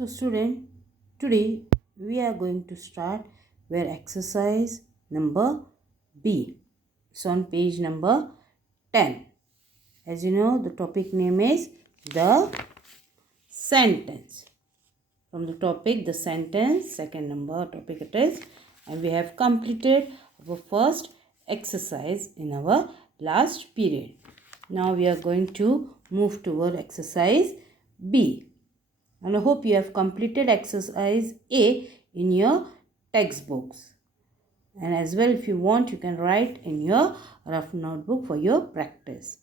So student, today we are going to start with exercise number B. It's on page number 10. As you know, the topic name is the sentence. From the topic, the sentence, second number topic it is. And we have completed our first exercise in our last period. Now we are going to move toward exercise B. And I hope you have completed exercise A in your textbooks. And as well, if you want, you can write in your rough notebook for your practice.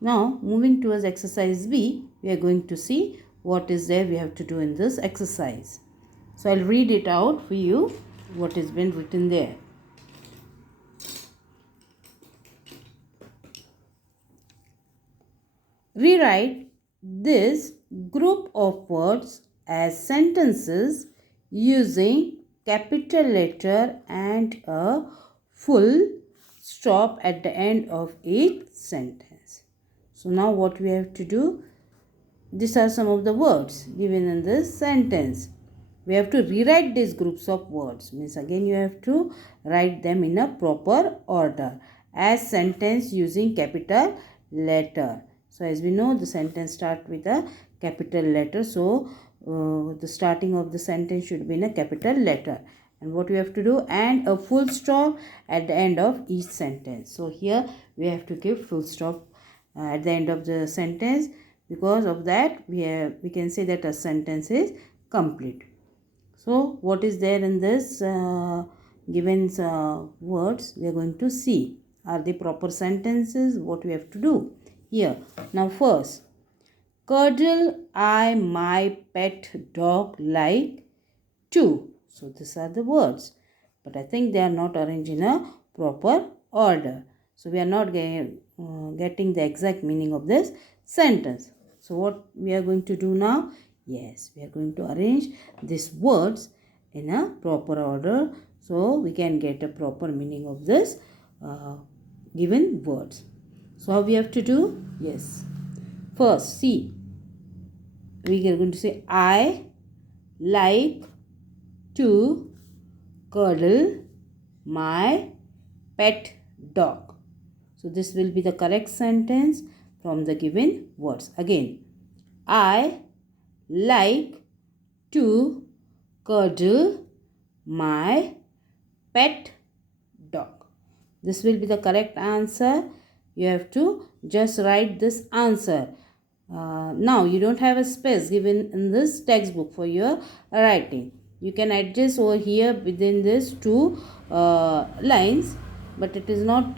Now, moving towards exercise B, we are going to see what is there we have to do in this exercise. So, I'll read it out for you, what has been written there. Rewrite this group of words as sentences using capital letter and a full stop at the end of each sentence. So now what we have to do, these are some of the words given in this sentence. We have to rewrite these groups of words. Means again you have to write them in a proper order as sentence using capital letter. So as we know, the sentence starts with a capital letter. So the starting of the sentence should be in a capital letter. And what we have to do, and a full stop at the end of each sentence. So here we have to give full stop at the end of the sentence. Because of that, we can say that a sentence is complete. So what is there in this given words, we are going to see. Are they proper sentences? What we have to do here. Now first, cuddle I my pet dog like to. So these are the words. But I think they are not arranged in a proper order. So we are not getting the exact meaning of this sentence. So what we are going to do now? Yes, we are going to arrange these words in a proper order so we can get a proper meaning of this given words. So how we have to do? Yes. First, see. We are going to say I like to cuddle my pet dog. So this will be the correct sentence from the given words. Again, I like to cuddle my pet dog. This will be the correct answer. You have to just write this answer. Now you don't have a space given in this textbook for your writing. You can adjust over here within this two lines, but it is not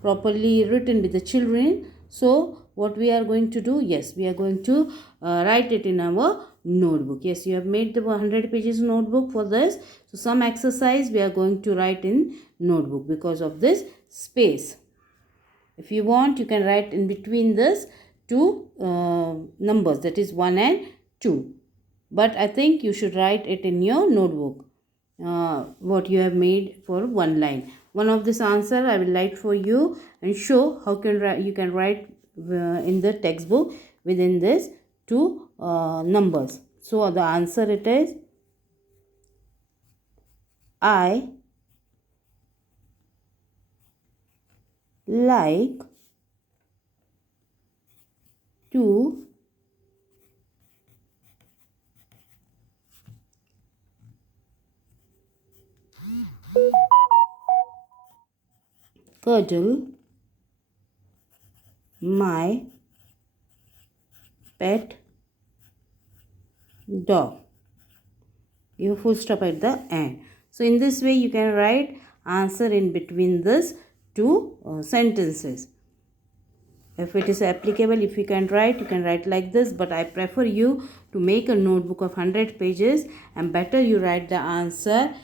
properly written with the children. So what we are going to do, yes, we are going to write it in our notebook. Yes, you have made the 100 pages notebook for this. So some exercise we are going to write in notebook because of this space. If you want, you can write in between this two numbers, that is 1 and 2. But I think you should write it in your notebook, what you have made for one line. One of this answer I will write for you and show how you can write in the textbook within this two numbers. So the answer it is I like to cuddle my pet dog. Give a full stop at the end. So in this way you can write answer in between this two sentences. If it is applicable, if you can write like this, but I prefer you to make a notebook of 100 pages and better you write the answer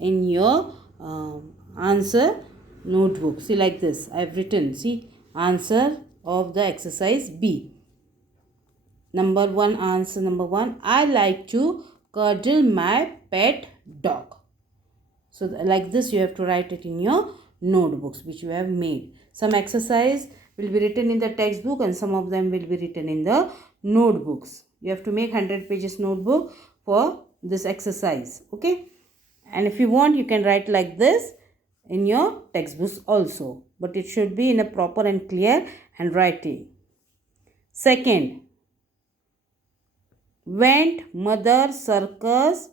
in your answer notebook. See, like this I have written, see, answer of the exercise B. Number 1, answer number 1, I like to cuddle my pet dog. So like this you have to write it in your notebooks which you have made. Some exercise will be written in the textbook and some of them will be written in the notebooks. You have to make 100 pages notebook for this exercise. Okay. And if you want, you can write like this in your textbooks also. But it should be in a proper and clear handwriting. Second, went mother circus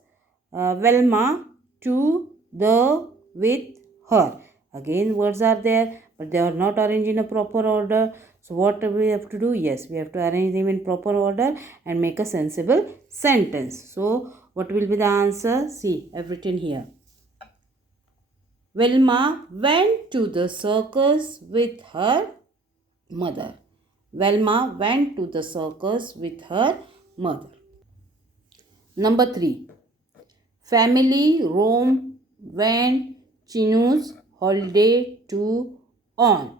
Velma to the with her. Again, words are there, but they are not arranged in a proper order. So what do we have to do? Yes, we have to arrange them in proper order and make a sensible sentence. So what will be the answer? See, I've written here. Velma went to the circus with her mother. Velma went to the circus with her mother. Number 3. Family roam when Chinu's holiday to on.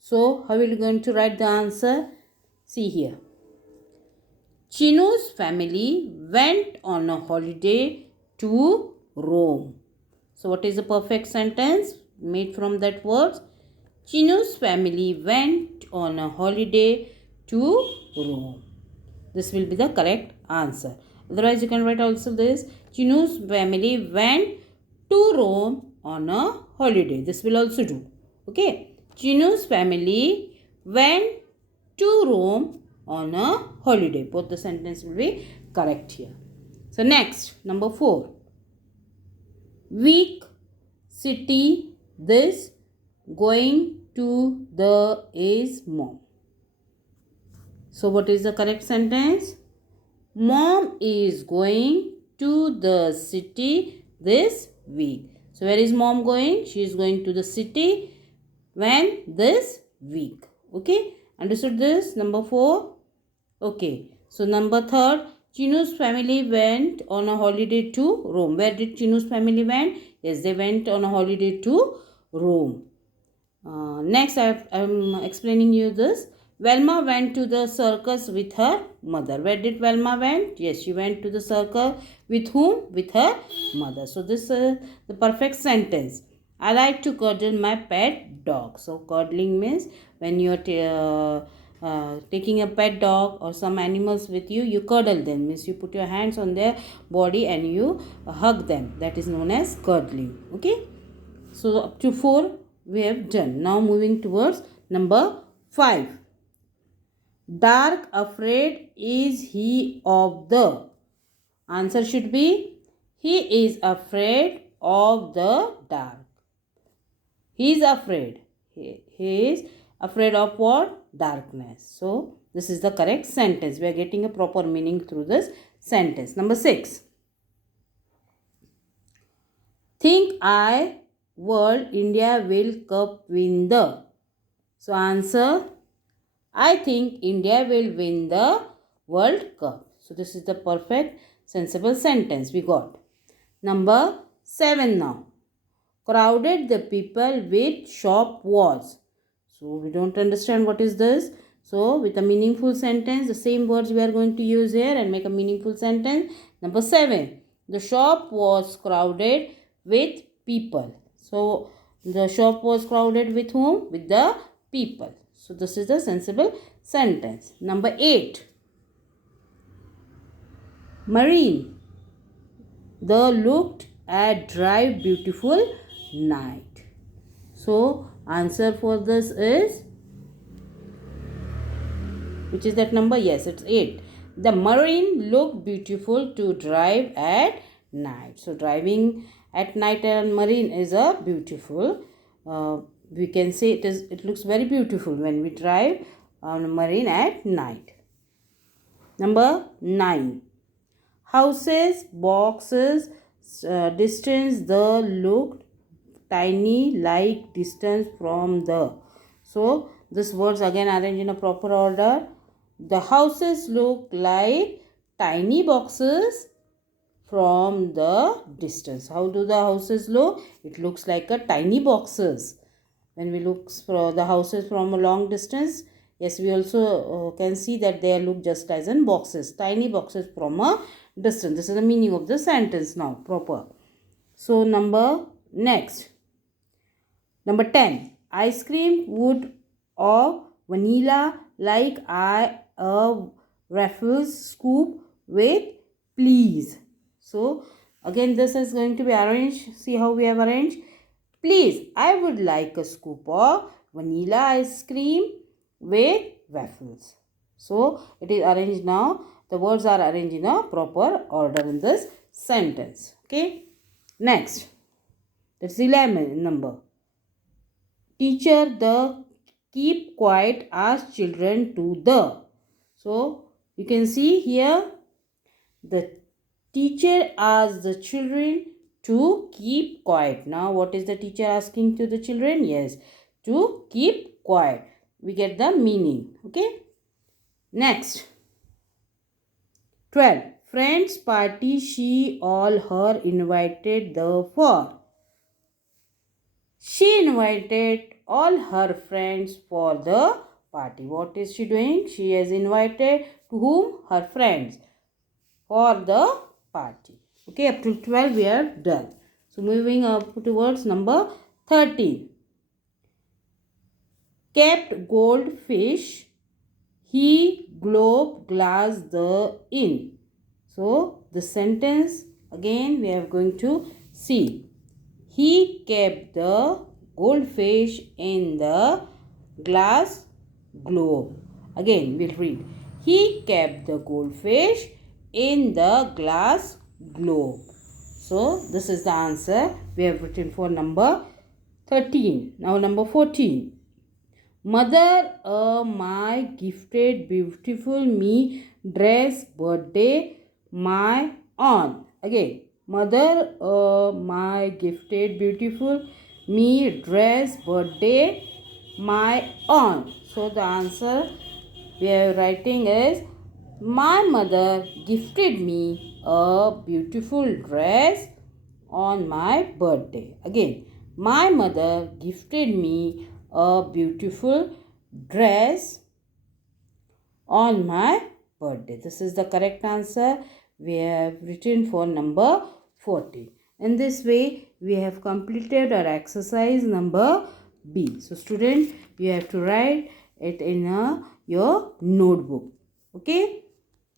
So, how are you going to write the answer? See here. Chinu's family went on a holiday to Rome. So, what is the perfect sentence made from that word? Chinu's family went on a holiday to Rome. This will be the correct answer. Otherwise, you can write also this. Chinu's family went to Rome on a holiday. This will also do. Okay. Chinu's family went to Rome on a holiday. Both the sentence will be correct here. So, next, number 4. Week, city, this, going to the is mom. So, what is the correct sentence? Mom is going to the city this week. So, where is mom going? She is going to the city when this week. Okay. Understood this? Number 4. Okay. So, number 3. Chinu's family went on a holiday to Rome. Where did Chinu's family went? Yes, they went on a holiday to Rome. Next, I am explaining you this. Velma went to the circus with her mother. Where did Velma went? Yes, she went to the circus with whom? With her mother. So, this is the perfect sentence. I like to cuddle my pet dog. So, cuddling means when you are taking a pet dog or some animals with you, you cuddle them. Means you put your hands on their body and you hug them. That is known as cuddling. Okay. So, up to 4 we have done. Now, moving towards number 5. Dark afraid is he of the. Answer should be he is afraid of the dark. He is afraid. He is afraid of what? Darkness. So, this is the correct sentence. We are getting a proper meaning through this sentence. Number 6. Think I world India will cup win the. So, answer I think India will win the World Cup. So, this is the perfect sensible sentence we got. Number 7 now. Crowded the people with shop was. So, we don't understand what is this. So, with a meaningful sentence, the same words we are going to use here and make a meaningful sentence. Number 7. The shop was crowded with people. So, the shop was crowded with whom? With the people. So, this is the sensible sentence. Number 8. Marine. The looked at dry beautiful night. So, answer for this is, which is that number? Yes, it's 8. The marine looked beautiful to drive at night. So, driving at night on marine is a beautiful. We can say it looks very beautiful when we drive on a marine at night. Number 9. Houses, boxes, distance the looked tiny like distance from the. So, these words again arranged in a proper order. The houses look like tiny boxes from the distance. How do the houses look? It looks like a tiny boxes. When we look for the houses from a long distance, yes, we also can see that they look just as in boxes, tiny boxes from a distance. This is the meaning of the sentence now, proper. So, next. Number 10. Ice cream would of vanilla like a Raffles scoop with please. So again this is going to be arranged. See how we have arranged. Please, I would like a scoop of vanilla ice cream with waffles. So it is arranged now. The words are arranged in a proper order in this sentence. Okay. Next. That's the 11th number. Teacher the keep quiet ask children to the. So you can see here the teacher asks the children to keep quiet. Now what is the teacher asking to the children? Yes, to keep quiet. We get the meaning. Okay. Next. 12. Friends party she all her invited the for. She invited all her friends for the party. What is she doing? She has invited to whom? Her friends for the party. Okay, up to 12 we are done. So moving up towards number 13. Kept goldfish, he globe glass the inn. So the sentence again we are going to see. He kept the goldfish in the glass globe. Again we'll read. He kept the goldfish in the glass globe. So this is the answer we have written for number 13. Now number 14. Mother, my gifted beautiful me dress birthday my on. Again, mother, my gifted beautiful me dress birthday my on. So the answer we are writing is my mother gifted me a beautiful dress on my birthday. Again, my mother gifted me a beautiful dress on my birthday. This is the correct answer we have written for number 14. In this way, we have completed our exercise number B. So, student, you have to write it in your notebook. Okay?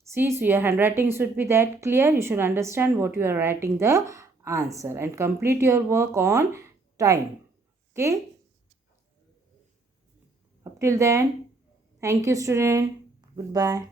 See, so your handwriting should be that clear. You should understand what you are writing the answer and complete your work on time. Okay? Up till then, thank you, student. Goodbye.